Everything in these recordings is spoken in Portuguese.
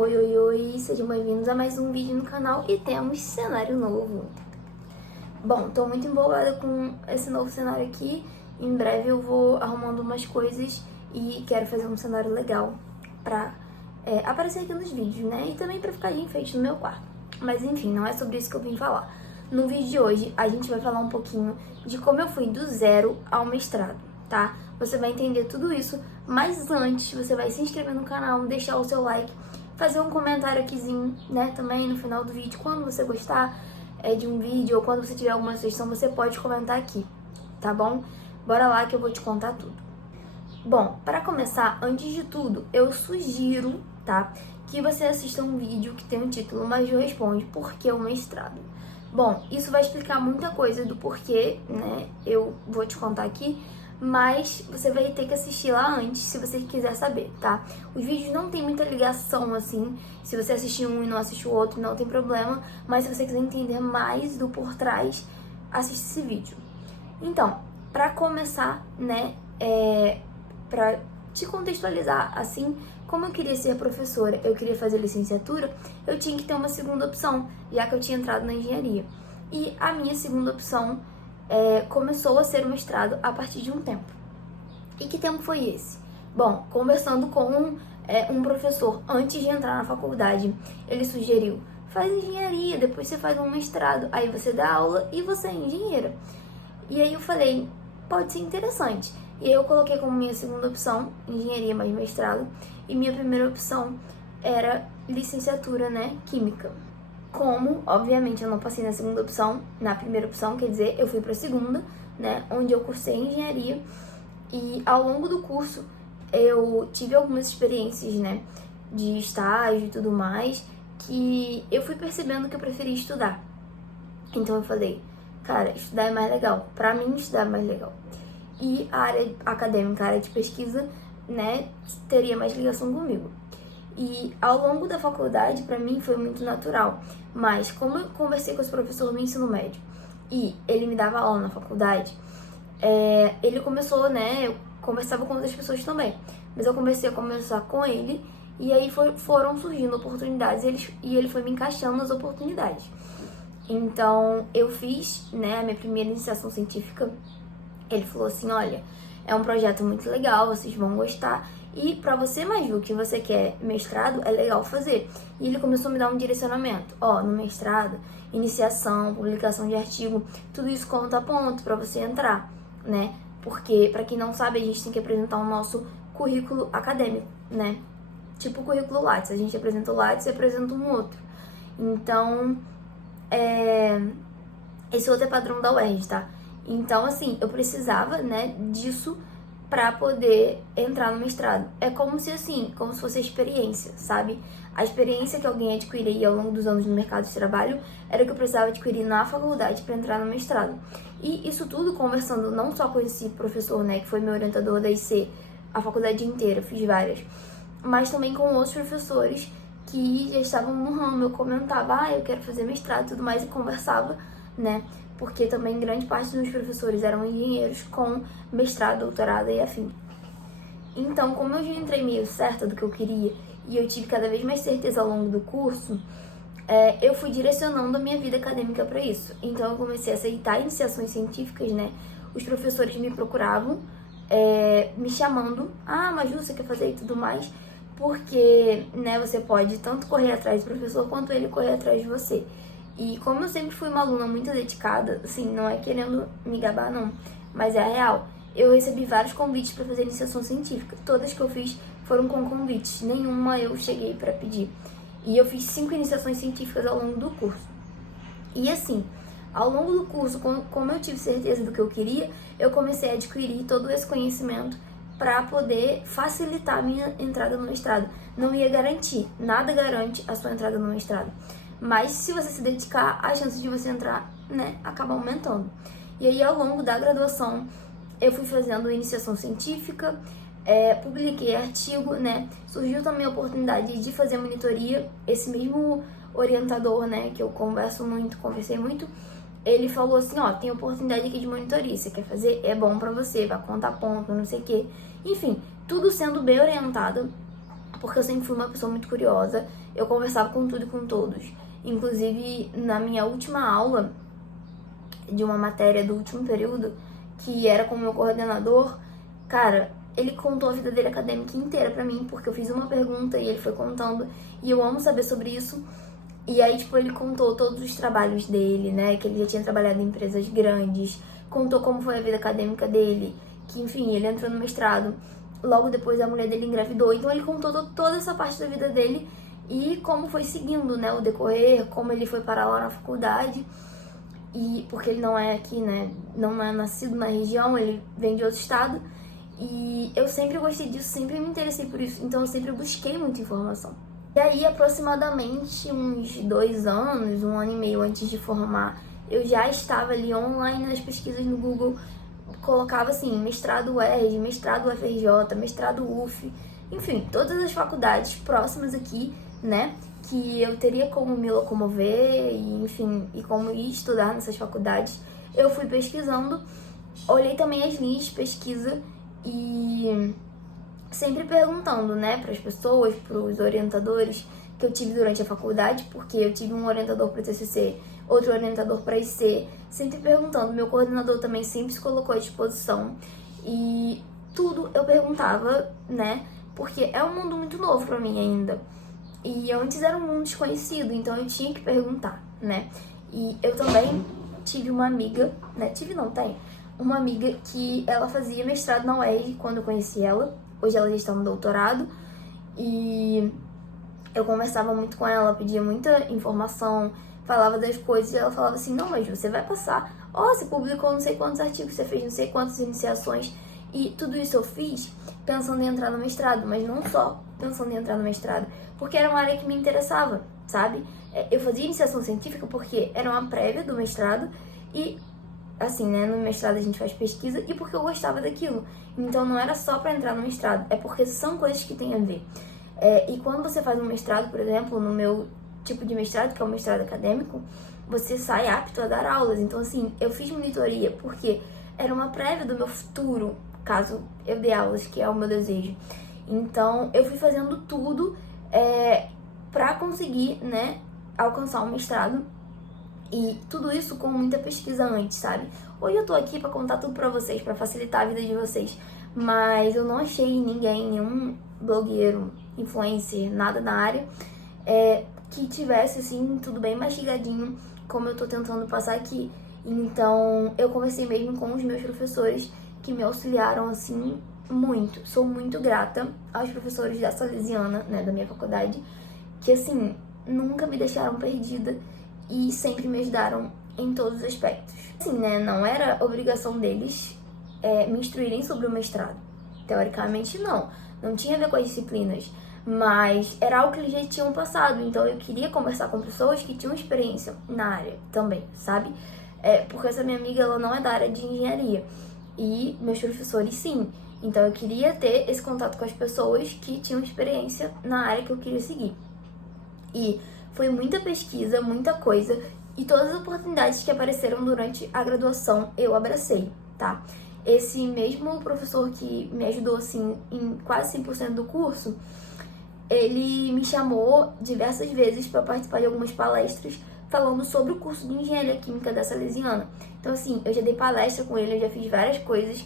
Oi, oi, oi, sejam bem-vindos a mais um vídeo no canal e temos cenário novo. Bom, tô muito empolgada com esse novo cenário aqui. Em breve eu vou arrumando umas coisas e quero fazer um cenário legal pra aparecer aqui nos vídeos, né? E também pra ficar de enfeite no meu quarto. Mas enfim, não é sobre isso que eu vim falar. No vídeo de hoje a gente vai falar um pouquinho de como eu fui do zero ao mestrado, tá? Você vai entender tudo isso, mas antes você vai se inscrever no canal, deixar o seu like, fazer um comentário aquizinho, né, também no final do vídeo. Quando você gostar de um vídeo ou quando você tiver alguma sugestão, você pode comentar aqui, tá bom? Bora lá que eu vou te contar tudo. Bom, para começar, antes de tudo, eu sugiro, tá, que você assista um vídeo que tem um título Maju Responde, por que o mestrado? Bom, isso vai explicar muita coisa do porquê, né, eu vou te contar aqui, mas você vai ter que assistir lá antes, se você quiser saber, tá? Os vídeos não tem muita ligação, assim, se você assistir um e não assistir o outro, não tem problema, mas se você quiser entender mais do por trás, assiste esse vídeo. Então, pra começar, né, pra te contextualizar, assim, como eu queria ser professora, eu queria fazer licenciatura, eu tinha que ter uma segunda opção, já que eu tinha entrado na engenharia. E a minha segunda opção começou a ser o mestrado a partir de um tempo. E que tempo foi esse? Bom, conversando com um professor antes de entrar na faculdade, ele sugeriu, faz engenharia, depois você faz um mestrado, aí você dá aula e você é engenheira. E aí eu falei, pode ser interessante. E aí eu coloquei como minha segunda opção, engenharia mais mestrado, e minha primeira opção era licenciatura, né, química. Como, obviamente, eu não passei na segunda opção, na primeira opção, quer dizer, eu fui para a segunda, né, onde eu cursei engenharia, e ao longo do curso eu tive algumas experiências, né, de estágio e tudo mais, que eu fui percebendo que eu preferia estudar. Então eu falei, cara, estudar é mais legal, pra mim estudar é mais legal. E a área acadêmica, a área de pesquisa, né, teria mais ligação comigo. E ao longo da faculdade, pra mim, foi muito natural. Mas como eu conversei com esse professor no ensino médio e ele me dava aula na faculdade, ele começou, né, eu conversava com outras pessoas também, mas eu comecei a conversar com ele e aí foram surgindo oportunidades e ele foi me encaixando nas oportunidades. Então, eu fiz, né, a minha primeira iniciação científica. Ele falou assim, olha, é um projeto muito legal, vocês vão gostar. E pra você, Maju, que você quer mestrado, é legal fazer. E ele começou a me dar um direcionamento. Ó, no mestrado, iniciação, publicação de artigo, tudo isso conta a ponto pra você entrar, né? Porque, pra quem não sabe, a gente tem que apresentar o nosso currículo acadêmico, né? Tipo o currículo Lattes. A gente apresenta o Lattes e apresenta um outro. Então, esse outro é padrão da UERJ, tá? Então, assim, eu precisava, né, disso pra poder entrar no mestrado. É como se, assim, como se fosse a experiência, sabe? A experiência que alguém adquiriria ao longo dos anos no mercado de trabalho era o que eu precisava adquirir na faculdade pra entrar no mestrado. E isso tudo conversando não só com esse professor, né, que foi meu orientador da IC, a faculdade inteira, fiz várias, mas também com outros professores que já estavam no ramo. Eu comentava, eu quero fazer mestrado e tudo mais, e conversava, né? Porque também grande parte dos meus professores eram engenheiros com mestrado, doutorado e afim. Então, como eu já entrei meio certa do que eu queria e eu tive cada vez mais certeza ao longo do curso, eu fui direcionando a minha vida acadêmica para isso. Então, eu comecei a aceitar iniciações científicas, né? Os professores me procuravam, me chamando, Maju, você quer fazer e tudo mais, porque, né, você pode tanto correr atrás do professor quanto ele correr atrás de você. E como eu sempre fui uma aluna muito dedicada, assim, não é querendo me gabar não, mas é a real, eu recebi vários convites para fazer iniciação científica. Todas que eu fiz foram com convites, nenhuma eu cheguei para pedir. E eu fiz 5 iniciações científicas ao longo do curso. E assim, ao longo do curso, como eu tive certeza do que eu queria, eu comecei a adquirir todo esse conhecimento para poder facilitar a minha entrada no mestrado. Não ia garantir, nada garante a sua entrada no mestrado. Mas se você se dedicar, a chance de você entrar, né, acaba aumentando. E aí, ao longo da graduação, eu fui fazendo iniciação científica, publiquei artigo, né, surgiu também a oportunidade de fazer monitoria. Esse mesmo orientador, né, que eu conversei muito, ele falou assim, ó, tem oportunidade aqui de monitoria, você quer fazer? É bom pra você, vai contar ponto, não sei o quê. Enfim, tudo sendo bem orientado porque eu sempre fui uma pessoa muito curiosa, eu conversava com tudo e com todos. Inclusive, na minha última aula de uma matéria do último período, que era com o meu coordenador, cara, ele contou a vida dele acadêmica inteira pra mim, porque eu fiz uma pergunta e ele foi contando, e eu amo saber sobre isso. E aí, tipo, ele contou todos os trabalhos dele, né, que ele já tinha trabalhado em empresas grandes, contou como foi a vida acadêmica dele, que, enfim, ele entrou no mestrado, logo depois a mulher dele engravidou, então ele contou toda essa parte da vida dele e como foi seguindo, né, o decorrer, como ele foi parar lá na faculdade. E porque ele não é aqui, né, não é nascido na região, ele vem de outro estado. E eu sempre gostei disso, sempre me interessei por isso, então eu sempre busquei muita informação. E aí, aproximadamente uns 2 anos, 1 ano e meio antes de formar, eu já estava ali online nas pesquisas no Google, colocava assim, mestrado UERJ, mestrado UFRJ, mestrado UF, enfim, todas as faculdades próximas aqui, né, que eu teria como me locomover e, enfim, e como ir estudar nessas faculdades. Eu fui pesquisando, olhei também as linhas de pesquisa e sempre perguntando, né, para as pessoas, para os orientadores que eu tive durante a faculdade, porque eu tive um orientador para TCC, outro orientador para IC, sempre perguntando. Meu coordenador também sempre se colocou à disposição e tudo eu perguntava, né, porque é um mundo muito novo para mim ainda. E antes era um mundo desconhecido, então eu tinha que perguntar, né? E eu também tive uma amiga, né? Tive não, tem. Uma amiga que ela fazia mestrado na UERJ quando eu conheci ela. Hoje ela já está no doutorado. E eu conversava muito com ela, pedia muita informação, falava das coisas e ela falava assim, não, mas você vai passar. Ó, você publicou não sei quantos artigos, você fez não sei quantas iniciações. E tudo isso eu fiz pensando em entrar no mestrado, mas não só pensando em entrar no mestrado, porque era uma área que me interessava, sabe? Eu fazia iniciação científica porque era uma prévia do mestrado e, assim, né, no mestrado a gente faz pesquisa e porque eu gostava daquilo. Então não era só pra entrar no mestrado, é porque são coisas que têm a ver. E quando você faz um mestrado, por exemplo, no meu tipo de mestrado, que é o mestrado acadêmico, você sai apto a dar aulas. Então, assim, eu fiz monitoria porque era uma prévia do meu futuro, caso eu dê aulas, que é o meu desejo. Então, eu fui fazendo tudo pra conseguir, né, alcançar o mestrado. E tudo isso com muita pesquisa antes, sabe? Hoje eu tô aqui pra contar tudo pra vocês, pra facilitar a vida de vocês. Mas eu não achei ninguém, nenhum blogueiro, influencer, nada na área, que tivesse, assim, tudo bem mastigadinho, como eu tô tentando passar aqui. Então, eu conversei mesmo com os meus professores, que me auxiliaram, assim, muito. Sou muito grata aos professores da Salesiana, né, da minha faculdade, que, assim, nunca me deixaram perdida e sempre me ajudaram em todos os aspectos. Assim, né, não era obrigação deles me instruírem sobre o mestrado. Teoricamente, não tinha a ver com as disciplinas, mas era algo que eles já tinham passado, então eu queria conversar com pessoas que tinham experiência na área também, sabe? Porque essa minha amiga, ela não é da área de engenharia, e meus professores sim. Então eu queria ter esse contato com as pessoas que tinham experiência na área que eu queria seguir. E foi muita pesquisa, muita coisa, e todas as oportunidades que apareceram durante a graduação eu abracei, tá? Esse mesmo professor que me ajudou, assim, em quase 100% do curso, ele me chamou diversas vezes para participar de algumas palestras falando sobre o curso de Engenharia Química da Salesiana. Então, assim, eu já dei palestra com ele, eu já fiz várias coisas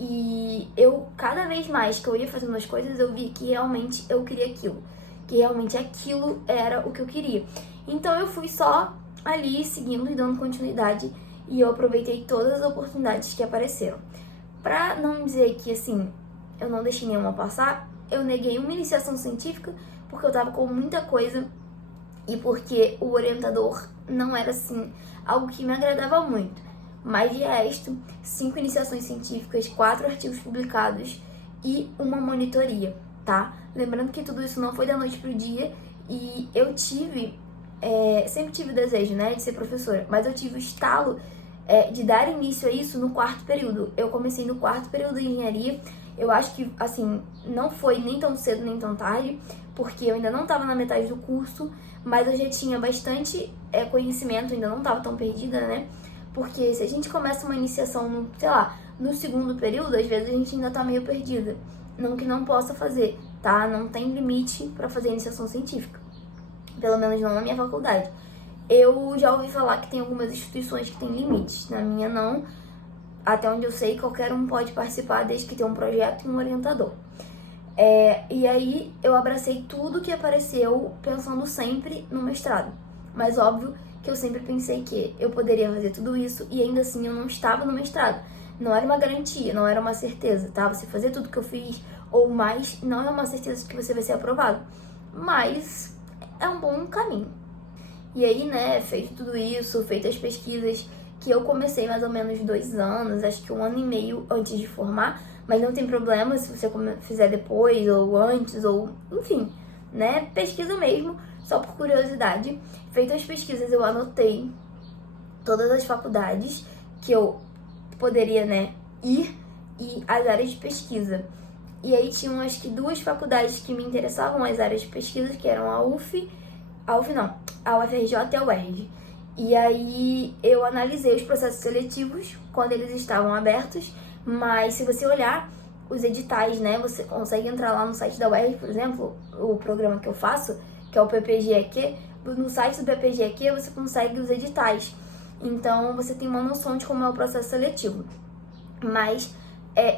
e cada vez mais que eu ia fazendo as coisas, eu vi que realmente eu queria aquilo, que realmente aquilo era o que eu queria. Então, eu fui só ali seguindo e dando continuidade e eu aproveitei todas as oportunidades que apareceram. Pra não dizer que, assim, eu não deixei nenhuma passar, eu neguei uma iniciação científica porque eu tava com muita coisa e porque o orientador não era, assim, algo que me agradava muito. Mas de resto, 5 iniciações científicas, 4 artigos publicados e uma monitoria, tá? Lembrando que tudo isso não foi da noite pro dia e eu sempre tive o desejo, né, de ser professora, mas eu tive o estalo de dar início a isso no 4º período. Eu comecei no 4º período de engenharia. Eu acho que, assim, não foi nem tão cedo nem tão tarde, porque eu ainda não estava na metade do curso, mas eu já tinha bastante conhecimento, ainda não estava tão perdida, né? Porque se a gente começa uma iniciação no 2º período, às vezes a gente ainda tá meio perdida. Não que não possa fazer, tá? Não tem limite para fazer iniciação científica, pelo menos não na minha faculdade. Eu já ouvi falar que tem algumas instituições que têm limites, na minha não. Até onde eu sei, qualquer um pode participar desde que tenha um projeto e um orientador. E aí eu abracei tudo que apareceu pensando sempre no mestrado. Mas óbvio que eu sempre pensei que eu poderia fazer tudo isso e ainda assim eu não estava no mestrado. Não era uma garantia, não era uma certeza, tá? Você fazer tudo que eu fiz ou mais não é uma certeza de que você vai ser aprovado. Mas é um bom caminho. E aí, né, feito tudo isso, feito as pesquisas que eu comecei mais ou menos 2 anos, acho que 1 ano e meio antes de formar, mas não tem problema se você fizer depois ou antes, ou enfim, né, pesquisa mesmo, só por curiosidade. Feito as pesquisas, eu anotei todas as faculdades que eu poderia, né, ir e as áreas de pesquisa. E aí tinham acho que 2 faculdades que me interessavam, as áreas de pesquisa, que eram a UFRJ e a UERJ. E aí eu analisei os processos seletivos quando eles estavam abertos, mas se você olhar os editais, né, você consegue entrar lá no site da UERJ, por exemplo, o programa que eu faço, que é o PPG-EQ, no site do PPG-EQ você consegue os editais. Então você tem uma noção de como é o processo seletivo. Mas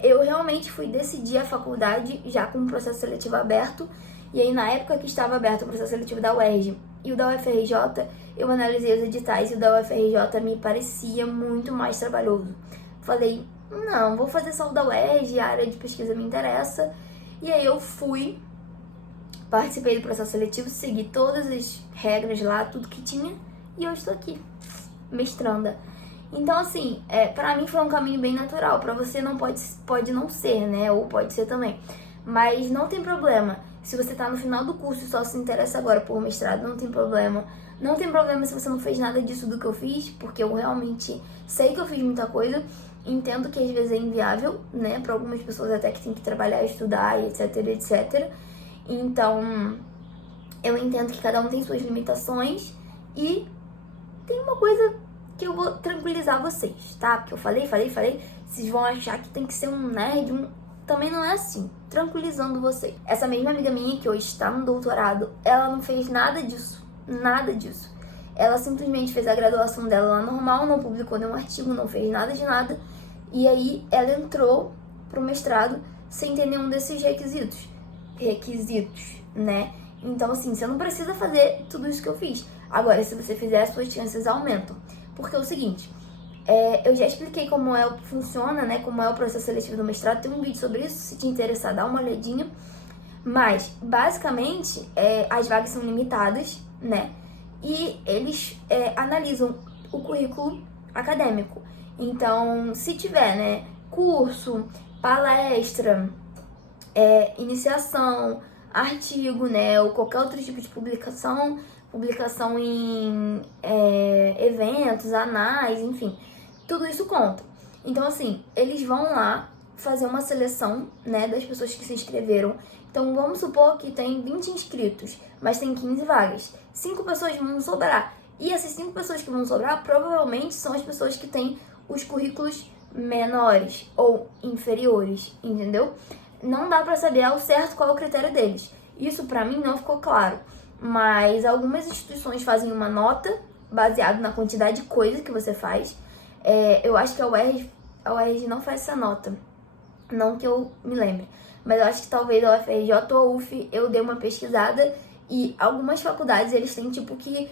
eu realmente fui decidir a faculdade já com o processo seletivo aberto. E aí, na época que estava aberto o processo seletivo da UERJ e o da UFRJ, eu analisei os editais e o da UFRJ me parecia muito mais trabalhoso. Falei, não, vou fazer só o da UERJ, a área de pesquisa me interessa. E aí eu fui, participei do processo seletivo, segui todas as regras lá, tudo que tinha, e eu estou aqui, mestranda. Então, assim, pra mim foi um caminho bem natural. Pra você não pode não ser, né? Ou pode ser também. Mas não tem problema. Se você tá no final do curso e só se interessa agora por mestrado, não tem problema. Não tem problema se você não fez nada disso do que eu fiz, porque eu realmente sei que eu fiz muita coisa. Entendo que às vezes é inviável, né? Pra algumas pessoas até que tem que trabalhar, estudar, etc, etc. Então, eu entendo que cada um tem suas limitações. E tem uma coisa que eu vou tranquilizar vocês, tá? Porque eu falei, vocês vão achar que tem que ser um nerd, também não é assim, tranquilizando vocês. Essa mesma amiga minha que hoje está no doutorado, ela não fez nada disso, nada disso. Ela simplesmente fez a graduação dela lá normal, não publicou nenhum artigo, não fez nada de nada, e aí ela entrou pro mestrado sem ter nenhum desses requisitos, né? Então, assim, você não precisa fazer tudo isso que eu fiz. Agora, se você fizer, as suas chances aumentam. Porque é o seguinte, eu já expliquei como funciona, né, como é o processo seletivo do mestrado, tem um vídeo sobre isso, se te interessar, dá uma olhadinha. Mas, basicamente, as vagas são limitadas, né, e eles analisam o currículo acadêmico. Então, se tiver, né, curso, palestra, iniciação, artigo, né, ou qualquer outro tipo de publicação em eventos, anais, enfim, tudo isso conta. Então, assim, eles vão lá fazer uma seleção, né, das pessoas que se inscreveram. Então, vamos supor que tem 20 inscritos, mas tem 15 vagas. 5 pessoas vão sobrar. E essas 5 pessoas que vão sobrar, provavelmente são as pessoas que têm os currículos menores ou inferiores, entendeu? Não dá pra saber ao certo qual é o critério deles. Isso pra mim não ficou claro. Mas algumas instituições fazem uma nota baseado na quantidade de coisa que você faz. Eu acho que a UERJ não faz essa nota. Não que eu me lembre. Mas eu acho que talvez a UFRJ ou a UF eu dei uma pesquisada. E algumas faculdades eles têm tipo que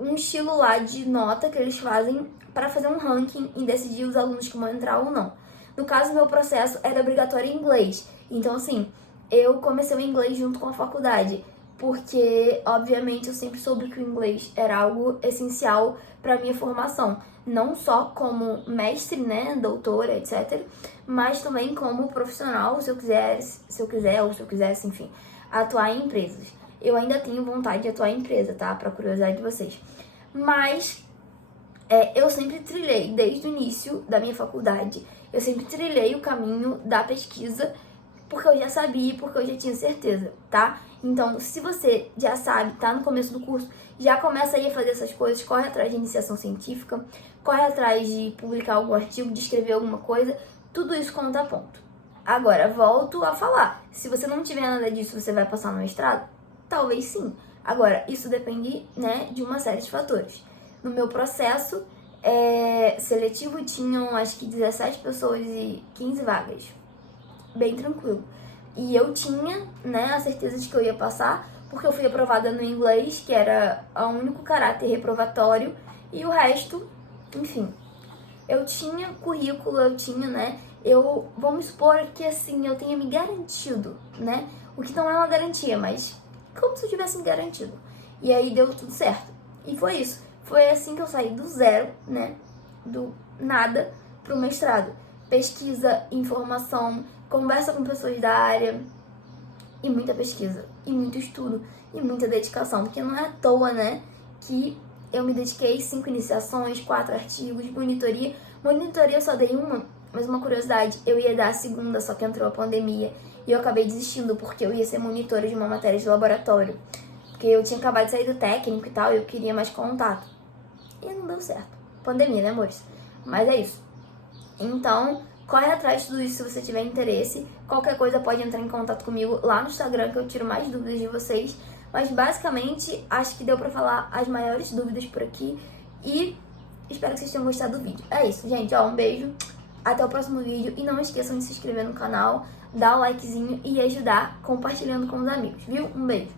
um estilo lá de nota que eles fazem para fazer um ranking e decidir os alunos que vão entrar ou não. No caso, meu processo era obrigatório em inglês. Então, assim, eu comecei o inglês junto com a faculdade. Porque, obviamente, eu sempre soube que o inglês era algo essencial para minha formação. Não só como mestre, né, doutora, etc. Mas também como profissional, se eu quisesse, enfim, atuar em empresas. Eu ainda tenho vontade de atuar em empresa, tá? Pra curiosidade de vocês. Mas eu sempre trilhei, desde o início da minha faculdade, eu sempre trilhei o caminho da pesquisa, porque eu já sabia, porque eu já tinha certeza, tá? Então, se você já sabe, tá no começo do curso, já começa aí a fazer essas coisas, corre atrás de iniciação científica, corre atrás de publicar algum artigo, de escrever alguma coisa, tudo isso conta ponto. Agora, volto a falar. Se você não tiver nada disso, você vai passar no mestrado? Talvez sim. Agora, isso depende, né, de uma série de fatores. No meu processo seletivo tinham acho que 17 pessoas e 15 vagas. Bem tranquilo. E eu tinha, né, a certeza de que eu ia passar, porque eu fui aprovada no inglês, que era o único caráter reprovatório, e o resto, enfim. Eu tinha currículo, eu tinha, né, vamos supor que assim, eu tenha me garantido, né, o que não é uma garantia, mas como se eu tivesse me garantido. E aí deu tudo certo. E foi isso. Foi assim que eu saí do zero, né, do nada, pro mestrado. Pesquisa, informação, conversa com pessoas da área, e muita pesquisa, e muito estudo, e muita dedicação, porque não é à toa, né, que eu me dediquei 5 iniciações, 4 artigos, monitoria. Monitoria eu só dei uma, mas uma curiosidade, eu ia dar a segunda, só que entrou a pandemia, e eu acabei desistindo, porque eu ia ser monitora de uma matéria de laboratório, porque eu tinha acabado de sair do técnico e tal, e eu queria mais contato. E não deu certo. Pandemia, né, amores? Mas é isso. Então, corre atrás de tudo isso se você tiver interesse. Qualquer coisa pode entrar em contato comigo lá no Instagram, que eu tiro mais dúvidas de vocês. Mas basicamente, acho que deu pra falar as maiores dúvidas por aqui. E espero que vocês tenham gostado do vídeo. É isso, gente. Ó, um beijo. Até o próximo vídeo. E não esqueçam de se inscrever no canal, dar o likezinho e ajudar compartilhando com os amigos, viu? Um beijo.